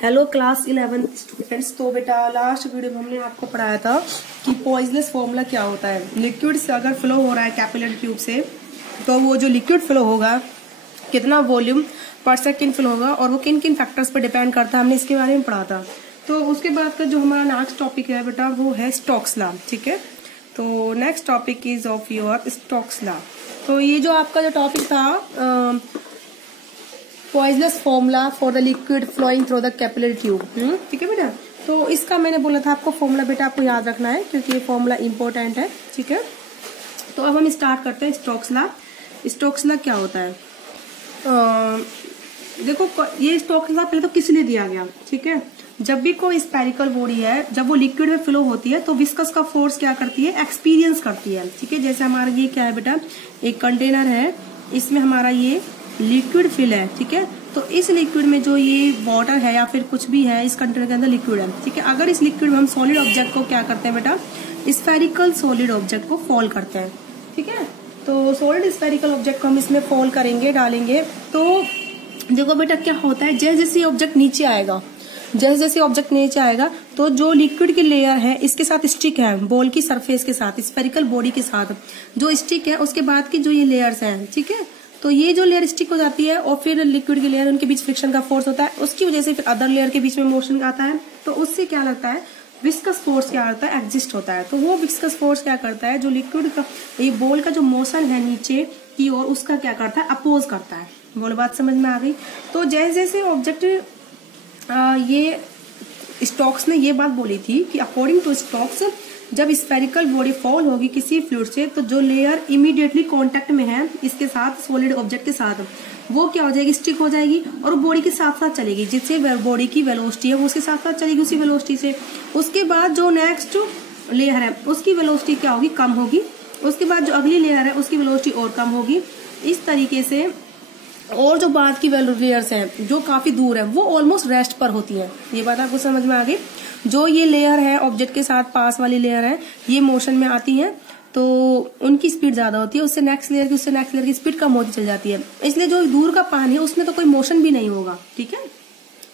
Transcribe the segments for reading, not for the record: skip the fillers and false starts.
Hello class 11 students. तो बेटा last video में हमने आपको पढ़ाया था कि पॉइजनस फॉर्मूला क्या होता है। लिक्विड से अगर फ्लो हो रहा है कैपिलरी ट्यूब से तो वो जो लिक्विड फ्लो होगा कितना वॉल्यूम पर सेकेंड फ्लो होगा और वो किन किन फैक्टर्स पर डिपेंड करता है, हमने इसके बारे में पढ़ा था। तो उसके बाद का जो हमारा नेक्स्ट टॉपिक है बेटा वो है स्टोक्स लॉ। ठीक है, तो next topic is of your Stokes law. तो ये जो आपका जो टॉपिक था Poiseuille's formula for the liquid flowing through the capillary tube. ठीक है बेटा, तो इसका मैंने बोला था आपको फॉर्मूला बेटा आपको याद रखना है क्योंकि ये फॉर्मूला इंपॉर्टेंट है। ठीक है, तो अब हम स्टार्ट करते हैं स्टोक्स लॉ। स्टोक्स लॉ क्या होता है? देखो ये स्टोक्स लॉ पहले तो किस लिए दिया गया। ठीक है, जब भी कोई स्पेरिकल बॉडी है जब वो लिक्विड में फ्लो होती है तो विस्कस का फोर्स क्या करती है, एक्सपीरियंस करती है। ठीक है, जैसे हमारा ये क्या है बेटा, एक कंटेनर है, इसमें हमारा ये लिक्विड फिल है। ठीक है, तो इस लिक्विड में जो ये वाटर है या फिर कुछ भी है इस कंटेनर के अंदर लिक्विड है। ठीक है, अगर इस लिक्विड में हम सॉलिड ऑब्जेक्ट को क्या करते हैं बेटा, स्फेरिकल सॉलिड ऑब्जेक्ट को फॉल करते हैं। ठीक है, तो सॉलिड स्फेरिकल ऑब्जेक्ट को हम इसमें फॉल करेंगे, डालेंगे। तो देखो बेटा क्या होता है, जैसे जैसे ऑब्जेक्ट नीचे आएगा, जैसे जैसे ऑब्जेक्ट नीचे आएगा तो जो लिक्विड की लेयर है इसके साथ स्टिक है, बॉल की सरफेस के साथ, स्फेरिकल बॉडी के साथ जो स्टिक है, उसके बाद की जो ये लेयर्स हैं। ठीक है, तो ये जो लेयर स्टिक हो जाती है और फिर लिक्विड की लेयर, उनके बीच फ्रिक्शन का फोर्स होता है, उसकी वजह से फिर अदर लेयर के बीच में मोशन आता है। तो उससे क्या लगता है, विस्कस फोर्स क्या करता है, एग्जिस्ट होता है। तो वो विस्कस फोर्स क्या करता है, जो लिक्विड का ये बॉल का जो मोशन है नीचे की ओर उसका क्या करता है, अपोज करता है। बोलो बात समझ में आ गई। तो जैसे जैसे ऑब्जेक्ट ये स्टोक्स ने ये बात बोली थी कि अकॉर्डिंग टू स्टोक्स जब स्फेरिकल बॉडी फॉल होगी किसी फ्लूइड से तो जो लेयर इमीडिएटली कांटेक्ट में है इसके साथ, सॉलिड ऑब्जेक्ट के साथ, वो क्या हो जाएगी, स्टिक हो जाएगी और बॉडी के साथ साथ चलेगी, जिससे बॉडी की वेलोसिटी है वो उसके साथ साथ चलेगी उसी वेलोसिटी से। उसके बाद जो नेक्स्ट लेयर है उसकी वेलोसिटी क्या होगी, कम होगी। उसके बाद जो अगली लेयर है उसकी वेलोसिटी और कम होगी। इस तरीके से और जो बाद की लेयर्स हैं जो काफी दूर है वो ऑलमोस्ट रेस्ट पर होती है। ये बात आपको समझ में आ गई। जो ये लेयर है ऑब्जेक्ट के साथ पास वाली लेयर है, ये मोशन में आती है तो उनकी स्पीड ज्यादा होती है, उससे नेक्स्ट लेयर की स्पीड कम होती चल जाती है। इसलिए जो दूर का पानी है उसमें तो कोई मोशन भी नहीं होगा। ठीक है,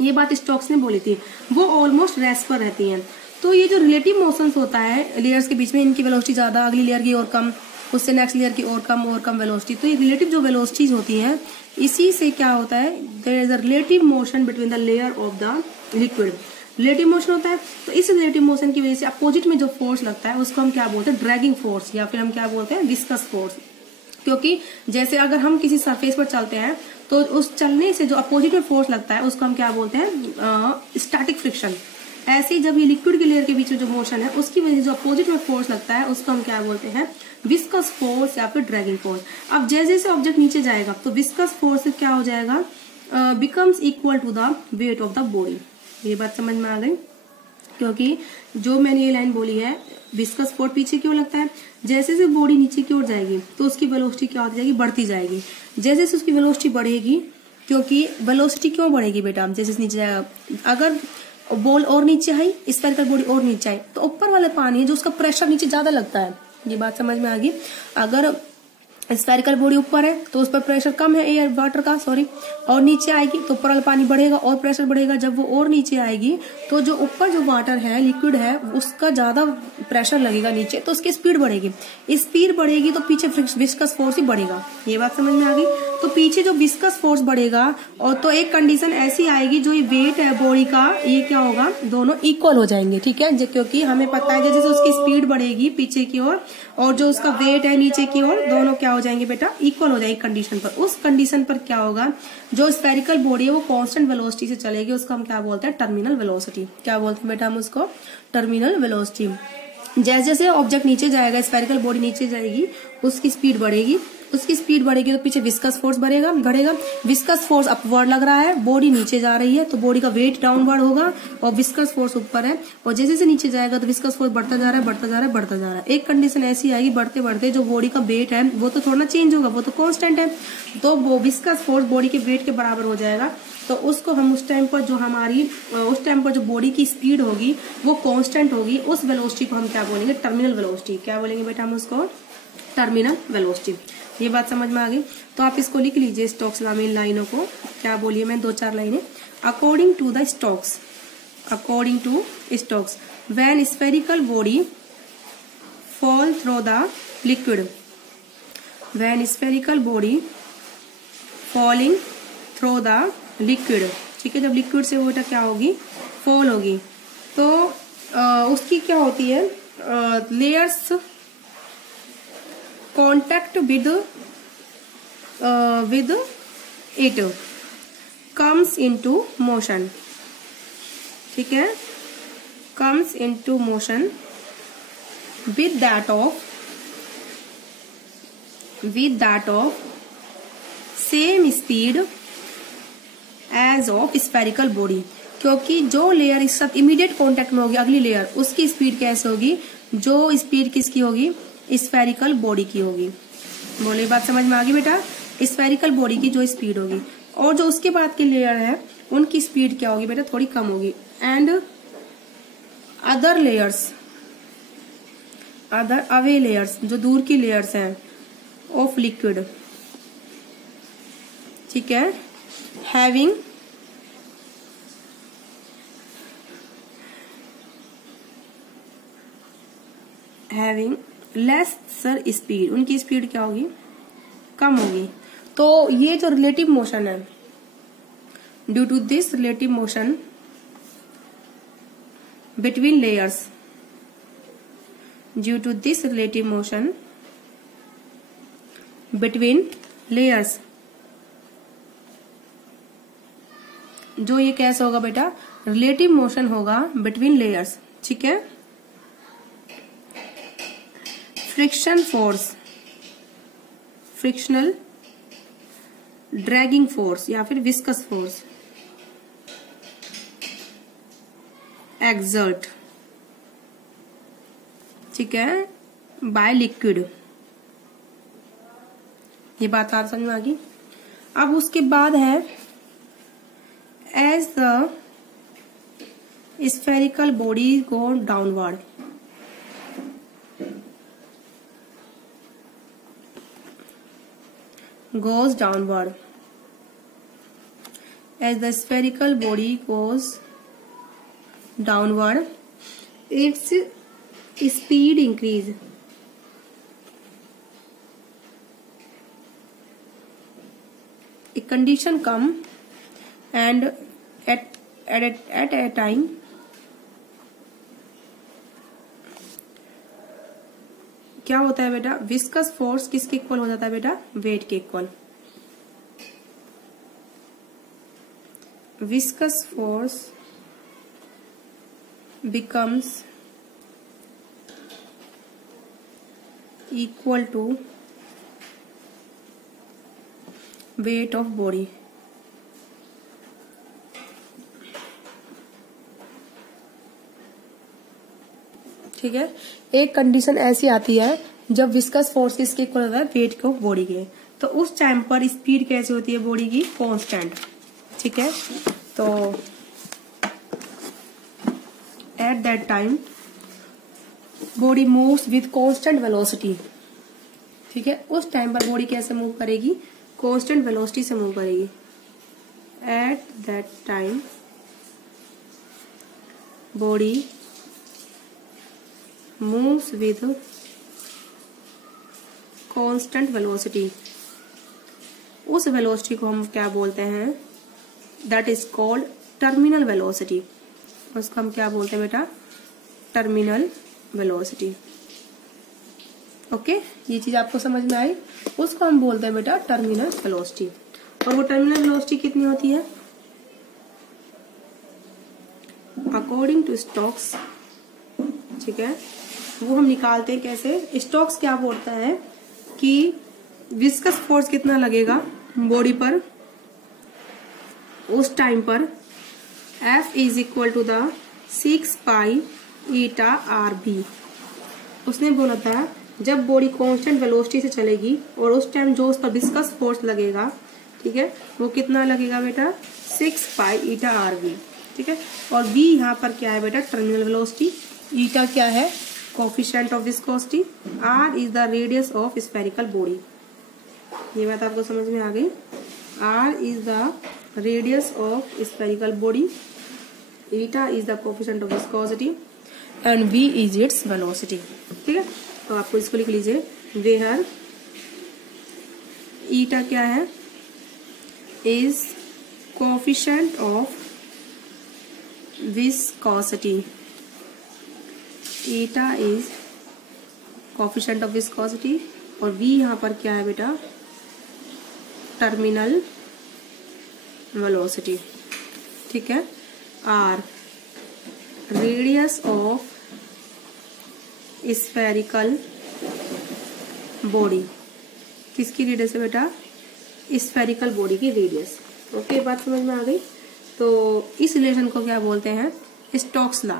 ये बात स्टोक्स ने बोली थी, वो ऑलमोस्ट रेस्ट पर रहती है। तो ये जो रिलेटिव मोशन होता है लेयर्स के बीच में, इनकी वेलोसिटी ज्यादा, अगली लेयर की और कम, उससे नेक्स्ट लेयर की और कम वेलोसिटी। तो ये रिलेटिव जो वेलोसिटीज होती हैं इसी से क्या होता है, there is a relative motion between the layer of the liquid. Relative motion होता है, तो इस रिलेटिव मोशन की वजह से अपोजिट में जो फोर्स लगता है उसको हम क्या बोलते हैं, ड्रैगिंग फोर्स, या फिर हम क्या बोलते हैं, विस्कस फोर्स। क्योंकि जैसे अगर हम किसी सरफेस पर चलते हैं तो उस चलने से जो अपोजिट में फोर्स लगता है उसको हम क्या बोलते हैं, स्टैटिक फ्रिक्शन। ऐसे ही जब ये लिक्विड की लेयर के बीच में जो मोशन है उसकी वजह से जो अपोजिट में फोर्स लगता है उसको हम क्या बोलते हैं, विस्कस फोर्स या फिर ड्रैगिंग फोर्स। अब जैसे जैसे ऑब्जेक्ट नीचे जाएगा तो विस्कस फोर्स से क्या हो जाएगा, becomes equal to the weight of the body. ये बात समझ में आ गई। क्योंकि जो मैंने ये लाइन बोली है, विस्कस फोर्स पीछे क्यों लगता है, जैसे जैसे बॉडी नीचे की ओर जाएगी तो उसकी वेलोसिटी क्या होती जाएगी, बढ़ती जाएगी। जैसे जैसे उसकी वेलोसिटी बढ़ेगी, क्योंकि वेलोसिटी क्यों बढ़ेगी बेटा, जैसे नीचे जाएगा, अगर बॉल और नीचे आई, स्फेरिकल बॉडी और नीचे आई तो ऊपर वाले पानी है जो उसका प्रेशर नीचे ज्यादा लगता है। ये बात समझ में आ गई। अगर स्फेरिकल बॉडी ऊपर है तो उस पर प्रेशर कम है एयर वाटर का, और नीचे आएगी तो ऊपर वाला पानी बढ़ेगा और प्रेशर बढ़ेगा। जब वो और नीचे आएगी तो जो ऊपर जो वाटर है, लिक्विड है, उसका ज्यादा प्रेशर लगेगा नीचे, तो उसकी स्पीड बढ़ेगी। स्पीड बढ़ेगी तो पीछे विस्कस फोर्स ही बढ़ेगा। ये बात समझ में आ गई। तो पीछे जो विस्कस फोर्स बढ़ेगा और तो एक कंडीशन ऐसी आएगी, जो ये वेट है बॉडी का, ये क्या होगा, दोनों इक्वल हो जाएंगे। ठीक है, क्योंकि हमें पता है जैसे उसकी स्पीड बढ़ेगी पीछे की ओर और जो उसका वेट है नीचे की ओर, दोनों क्या हो जाएंगे बेटा, इक्वल हो जाएगी कंडीशन पर। उस कंडीशन पर क्या होगा, जो स्फेरिकल बॉडी है वो कांस्टेंट वेलोसिटी से चलेगी, उसको हम क्या बोलते हैं, टर्मिनल वेलोसिटी। क्या बोलते हैं बेटा हम उसको, टर्मिनल वेलोसिटी। जैसे जैसे ऑब्जेक्ट नीचे जाएगा, स्फेरिकल बॉडी नीचे जाएगी, उसकी स्पीड बढ़ेगी, उसकी स्पीड बढ़ेगी तो पीछे विस्कस फोर्स बढ़ेगा। विस्कस फोर्स अपवर्ड लग रहा है, बॉडी नीचे जा रही है तो बॉडी का वेट डाउनवर्ड होगा और विस्कस फोर्स ऊपर है, और जैसे जैसे नीचे जाएगा तो विस्कस फोर्स बढ़ता जा रहा है। एक कंडीशन ऐसी आएगी, बढ़ते बढ़ते जो बॉडी का वेट है वो तो थोड़ा चेंज होगा, वो तो कांस्टेंट है, तो वो विस्कस फोर्स बॉडी के वेट के बराबर हो जाएगा। तो उसको हम उस टाइम पर जो बॉडी की स्पीड होगी वो कांस्टेंट होगी, उस वेलोसिटी को हम क्या बोलेंगे, टर्मिनल वेलोसिटी। क्या बोलेंगे बेटा हम उसको, टर्मिनल वेलोसिटी। ये बात समझ में आ गई। तो आप इसको लिख लीजिए स्टोक्स लॉ में इन लाइनों को। क्या बोलिए, मैं 2-4 लाइनें according to Stokes when spherical body fall through the liquid, when spherical body falling through the liquid, ठीक है, जब लिक्विड से वो क्या होगी, फॉल होगी, तो उसकी क्या होती है, layers contact with it comes into motion, ठीक है, comes into motion with that of same speed as of spherical body, क्योंकि जो लेयर इस साथ इमीडिएट कांटेक्ट में होगी अगली लेयर, उसकी स्पीड कैसे होगी, जो स्पीड किसकी होगी, स्फेरिकल बॉडी की होगी। बोले बात समझ में आ गई बेटा, स्फेरिकल बॉडी की जो स्पीड होगी, और जो उसके बाद की लेयर है उनकी स्पीड क्या होगी बेटा, थोड़ी कम होगी। एंड अदर अवे लेयर्स, जो दूर की लेयर्स हैं ऑफ लिक्विड, ठीक है, हैविंग लेसर स्पीड, उनकी स्पीड क्या होगी, कम होगी। तो ये जो रिलेटिव मोशन है, due to this relative motion between layers, due to this relative motion between layers, जो ये कैसे होगा बेटा, रिलेटिव मोशन होगा बिटवीन लेयर्स, ठीक है। Friction force, frictional dragging force या फिर विस्कस फोर्स एक्सर्ट, ठीक है, बाय लिक्विड। ये बात आप समझ में आ गई। अब उसके बाद है as the spherical body go downward, goes downward, as the spherical body goes downward, its speed increase, a condition come and at a time क्या होता है बेटा, विस्कस फोर्स किसके इक्वल हो जाता है बेटा, वेट के equal. Viscous force becomes equal to weight of body, ठीक है। एक कंडीशन ऐसी आती है जब विस्कस फोर्स किसके इक्वल होता है, वेट ऑफ बॉडी के, तो उस टाइम पर स्पीड कैसे होती है बॉडी की, कांस्टेंट, ठीक है। तो at that time body moves with constant velocity, ठीक है, उस टाइम पर बॉडी कैसे मूव करेगी, कांस्टेंट वेलोसिटी से मूव करेगी। at that time body moves with constant velocity, उस वेलोसिटी को हम क्या बोलते हैं, that is called terminal velocity, उसको हम क्या बोलते हैं बेटा, टर्मिनल वेलोसिटी। ओके, ये चीज आपको समझ में आई, उसको हम बोलते हैं बेटा टर्मिनल वेलोसिटी। और वो टर्मिनल वेलोसिटी कितनी होती है, अकॉर्डिंग टू स्टोक्स, ठीक है, वो हम निकालते हैं कैसे। स्टोक्स क्या बोलता है कि विस्कस फोर्स कितना लगेगा बॉडी पर उस टाइम पर, F is equal to the 6 pi eta R B. उसने बोला था जब बॉडी कांस्टेंट वेलोसिटी से चलेगी और उस टाइम जो उसका विस्कस फोर्स लगेगा, ठीक है, वो कितना लगेगा बेटा, 6 पाई ईटा आर बी, ठीक है। और बी यहाँ पर क्या है बेटा, टर्मिनल वेलोसिटी, ईटा क्या है, coefficient of viscosity, R is the radius of spherical body. ये बात आपको समझ में आ गई, R is the radius of spherical body, eta is the coefficient of viscosity and v is its velocity. ठीक है, तो आपको इसको लिख लीजिए, वेयर ईटा क्या है, is coefficient of viscosity, eta is coefficient of viscosity, और v यहाँ पर क्या है बेटा, टर्मिनल वेलोसिटी। ठीक है, r radius of spherical body, किसकी रेडियस है बेटा, स्फेरिकल बॉडी की रेडियस। ओके, बात समझ में आ गई। तो इस रिलेशन को क्या बोलते हैं, Stokes law.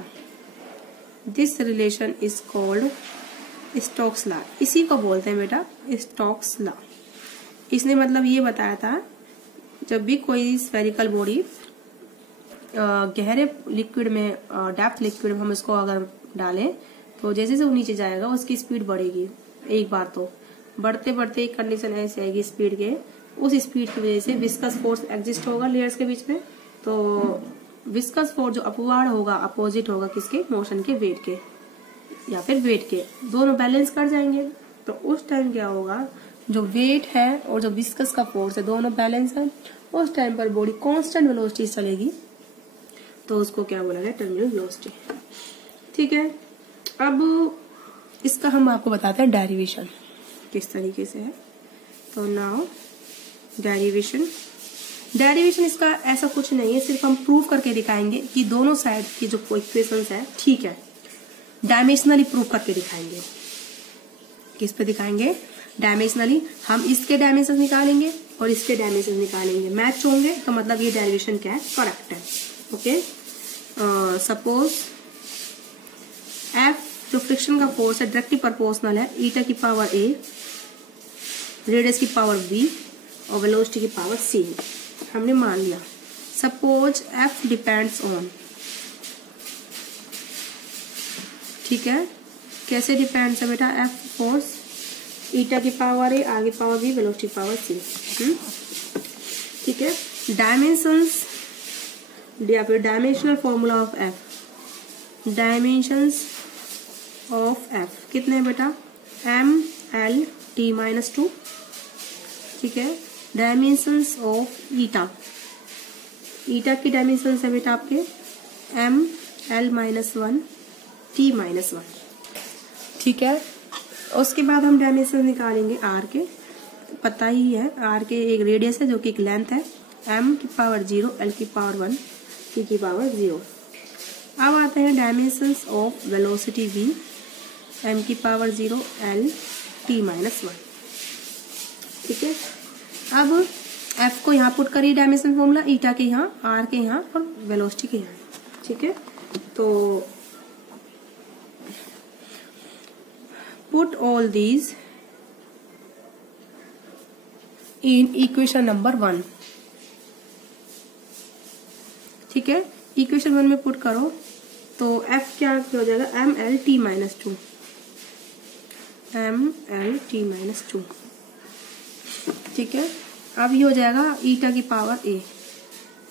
This relation is called Stokes law, इसी को बोलते हैं बेटा स्टोक्स लॉ। इसने मतलब ये बताया था, जब भी कोई स्फेरिकल बॉडी गहरे लिक्विड में, डेप्थ लिक्विड में हम इसको अगर डालें, तो जैसे जैसे वो नीचे जाएगा उसकी स्पीड बढ़ेगी। एक बार तो बढ़ते बढ़ते एक कंडीशन ऐसी आएगी स्पीड के, उस स्पीड की वजह से विस्कस फोर्स एग्जिस्ट होगा लेयर्स के बीच में। तो विस्कस फोर्स जो अपवर्ड होगा, अपोजिट होगा किसके, मोशन के, वेट के या फिर वेट के, दोनों बैलेंस कर जाएंगे। तो उस टाइम क्या होगा, जो वेट है और जो विस्कस का फोर्स है दोनों बैलेंस है, उस टाइम पर बॉडी कांस्टेंट वेलोसिटी चलेगी, तो उसको क्या बोला गया, टर्मिनल वेलोसिटी। ठीक है, अब इसका हम आपको बताते हैं डेरिवेशन किस तरीके से है। तो नाउ डेरिवेशन इसका ऐसा कुछ नहीं है, सिर्फ हम प्रूव करके दिखाएंगे कि दोनों साइड की जो इक्वेशंस है ठीक है, डायमेंशनली प्रूव करके दिखाएंगे। किस पे दिखाएंगे, डायमेंशनली। हम इसके डायमेंशन निकालेंगे और इसके डायमेंशन निकालेंगे, मैच होंगे तो मतलब ये डेरिवेशन क्या है, करेक्ट है। ओके, सपोज F जो फ्रिक्शन का फोर्स है डायरेक्टली प्रोपोर्शनल है ईटा की पावर a, रेडियस की पावर b और वेलोसिटी की पावर c। हमने मान लिया। सपोज F डिपेंड्स ऑन, ठीक है, कैसे डिपेंड्स है बेटा, F फोर्स ईटा की पावर a, आगे power b, velocity power c। ठीक है, डायमेंशंस या फिर dimensional formula of F, dimensions of F कितने बेटा, m l t माइनस 2। ठीक है, डायमेंशंस ऑफ ईटा, ईटा की डायमेंशंस है बेटा आपके m l minus 1 t minus 1। ठीक है, उसके बाद हम डायमेंशन निकालेंगे r के, पता ही है r के एक रेडियस है जो कि एक लेंथ है, m की पावर 0, l की पावर 1, t की पावर 0। अब आते हैं dimensions of velocity v, m की पावर 0, l t माइनस 1। ठीक है, अब f को यहाँ पुट करिए डायमेंशन फॉर्मूला, ईटा के यहाँ, r के यहाँ और वेलोसिटी के यहाँ। ठीक है, तो put all these in equation number 1। ठीक है, इक्वेशन 1 में पुट करो तो f क्या हो जाएगा, m l t minus 2, m l t minus 2। ठीक है, अब ये हो जाएगा ईटा की power a,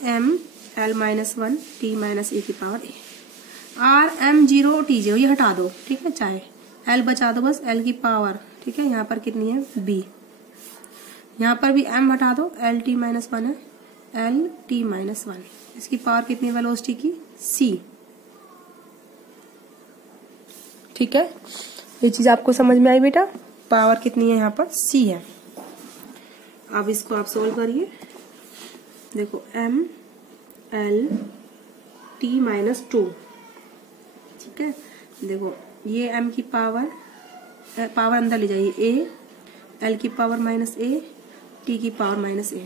m l minus 1 t minus a की power a, r m 0 t 0 ये हटा दो। ठीक है, चाहे l बचा दो बस, l की पावर, ठीक है, यहाँ पर कितनी है b, यहाँ पर भी m हटा दो, l t माइनस 1 है, l t माइनस 1, इसकी पावर कितनी है वेलोसिटी की, c। ठीक है, ये चीज आपको समझ में आई बेटा, पावर कितनी है यहाँ पर c है। अब इसको आप सोल्व करिए, देखो m l t माइनस 2। ठीक है, देखो ये m की पावर अंदर ले जाइए, a, l की पावर माइनस a, t की पावर माइनस a,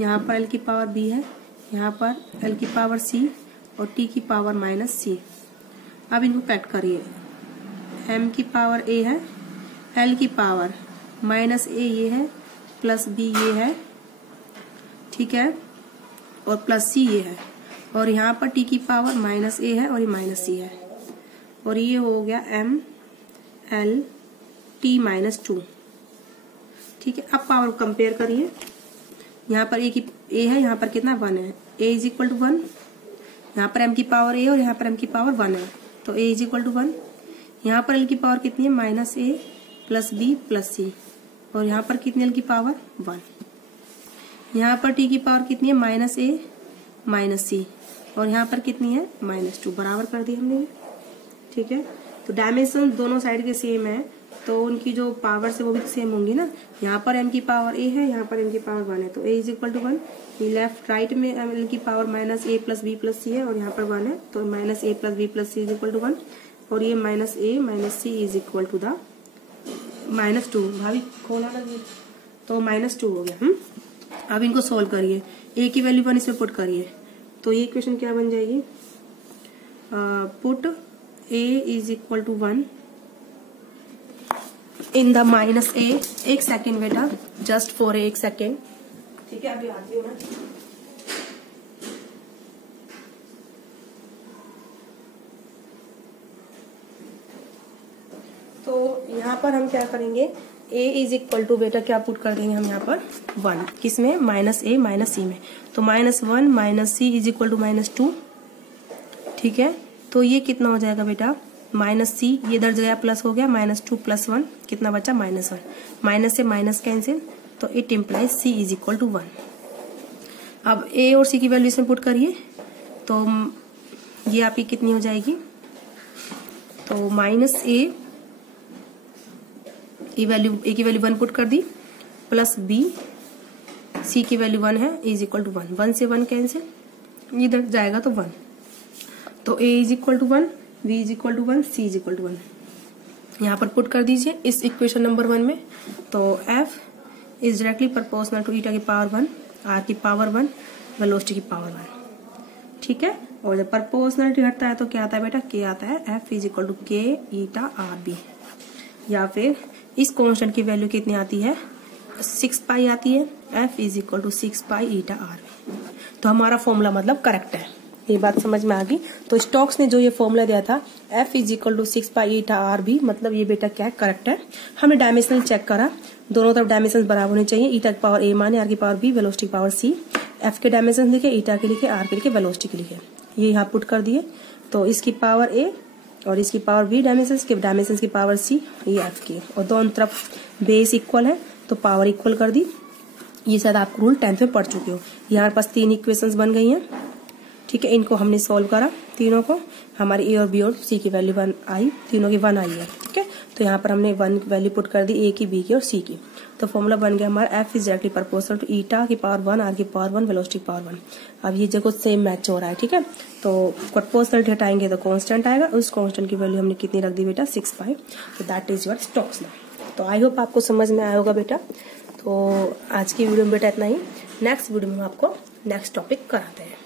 यहाँ पर l की पावर b है, यहाँ पर l की पावर c और t की पावर माइनस c। अब इनको पैक्ट करिए, m की पावर a है, l की पावर माइनस a ये है, प्लस b ये है, ठीक है, और प्लस c ये है, और यहाँ पर t की पावर माइनस a है और ये माइनस c है, और ये हो गया m l t माइनस 2। ठीक है, अब पावर कंपेयर करिए, यहाँ पर ए है, यहाँ पर कितना 1 है, ए इज इक्वल टू 1, यहाँ पर m की पावर a और यहाँ पर m की पावर 1 है, तो a इज इक्वल टू 1। यहाँ पर l की पावर कितनी है, minus a plus b plus c, और यहाँ पर कितनी l की पावर 1। यहाँ पर t की पावर कितनी है, माइनस a माइनस c, और यहाँ पर कितनी है, -2, बराबर कर दी हमने। ठीक है, तो डायमेंशन दोनों साइड के सेम है, तो उनकी जो पावर्स है वो भी सेम होंगी ना। यहाँ पर m की पावर a है, यहाँ पर m की पावर 1 है, तो a इज इक्वल टू 1। ये लेफ्ट राइट में m की power minus a plus b plus c है, और यहाँ पर 1 है, तो minus a plus b plus c is equal to 1, और ये minus a minus c is equal to the -2। भाभी खोला ना, तो -2 हो गया। अब इनको सोल्व करिए, a की वैल्यू 1 इसमें पुट करिए, तो ये इक्वेशन क्या बन जाएगी, put a is equal to 1 in the minus a। एक सेकेंड बेटा, जस्ट फॉर एक सेकेंड। ठीक है, अभी आती हूँ मैं। तो यहाँ पर हम क्या करेंगे, a इज इक्वल टू बेटा क्या पुट कर देंगे हम यहाँ पर 1, किसमें, माइनस a माइनस c में, तो -1 minus c is equal to -2। ठीक है, तो ये कितना हो जाएगा बेटा, माइनस c, ये इधर जगह प्लस हो गया, -2 प्लस 1 कितना बचा, -1, माइनस से माइनस कैंसिल, तो it implies c is equal to 1। अब a और c की वैल्यू इसमें पुट करिए, तो ये आपकी कितनी हो जाएगी, तो माइनस a की वैल्यू, a की वैल्यू 1 पुट कर दी, प्लस b, c की वैल्यू 1 है, इज इक्वल टू 1, 1 से 1 कैंसिल, इधर जाएगा तो 1, तो a is equal to 1, v is equal to 1, c is equal to 1। यहाँ पर पुट कर दीजिए इस इक्वेशन नंबर 1 में, तो f is directly proportional to eta की पावर 1, r की पावर 1, वेलोसिटी की पावर 1। ठीक है, और जब प्रोपोर्शनलिटी हटता है तो क्या आता है बेटा, k आता है, f is equal to k eta rb, या फिर इस कांस्टेंट की वैल्यू कितनी आती है, 6 पाई आती है, f is equal to 6 pi eta rb। तो हमारा फॉर्मूला मतलब करेक्ट है, ये बात समझ में आ गई। तो स्टोक्स ने जो ये फॉर्मूला दिया था f is equal to 6 pi eta rb, मतलब ये बेटा क्या है, करेक्ट है। हमने डायमेंशनल चेक करा, दोनों तरफ डायमेंशन बराबर होने चाहिए, ईटा की पावर a माने, r की पावर b, वेलोसिटी की पावर c, f के डायमेंशन लिखे, ईटा के लिखे, r के लिखे, वेलोसिटी के लिखे, ये यहाँ पुट कर दिए। तो इसकी पावर a और इसकी पावर b डायमेंशन की पावर c, ये f की, और दोनों तरफ बेस इक्वल है तो पावर इक्वल कर दी। ये शायद आप रूल 10th में पढ़ चुके हो। यहाँ पास 3 इक्वेशंस बन गई हैं। ठीक है, इनको हमने सॉल्व करा तीनों को, हमारी ए और बी और सी की वैल्यू 1 आई, तीनों की 1 आई है। ठीक है, तो यहाँ पर हमने 1 वैल्यू पुट कर दी, ए की, बी की और सी की, तो फॉर्मूला बन गया हमारा F is directly proportional to eta की पावर 1, आर की पावर 1, वेलोसिटी की पावर 1। अब ये जगह सेम मैच हो रहा है। ठीक है, तो प्रोपोर्शनल हटाएंगे तो कांस्टेंट आएगा, उस कांस्टेंट की वैल्यू हमने कितनी रख दी बेटा, 6 पाई। तो that is your Stokes law. तो आई होप आपको समझ में आया होगा बेटा। तो आज की वीडियो में बेटा इतना ही, नेक्स्ट वीडियो में हम आपको नेक्स्ट टॉपिक कराते हैं।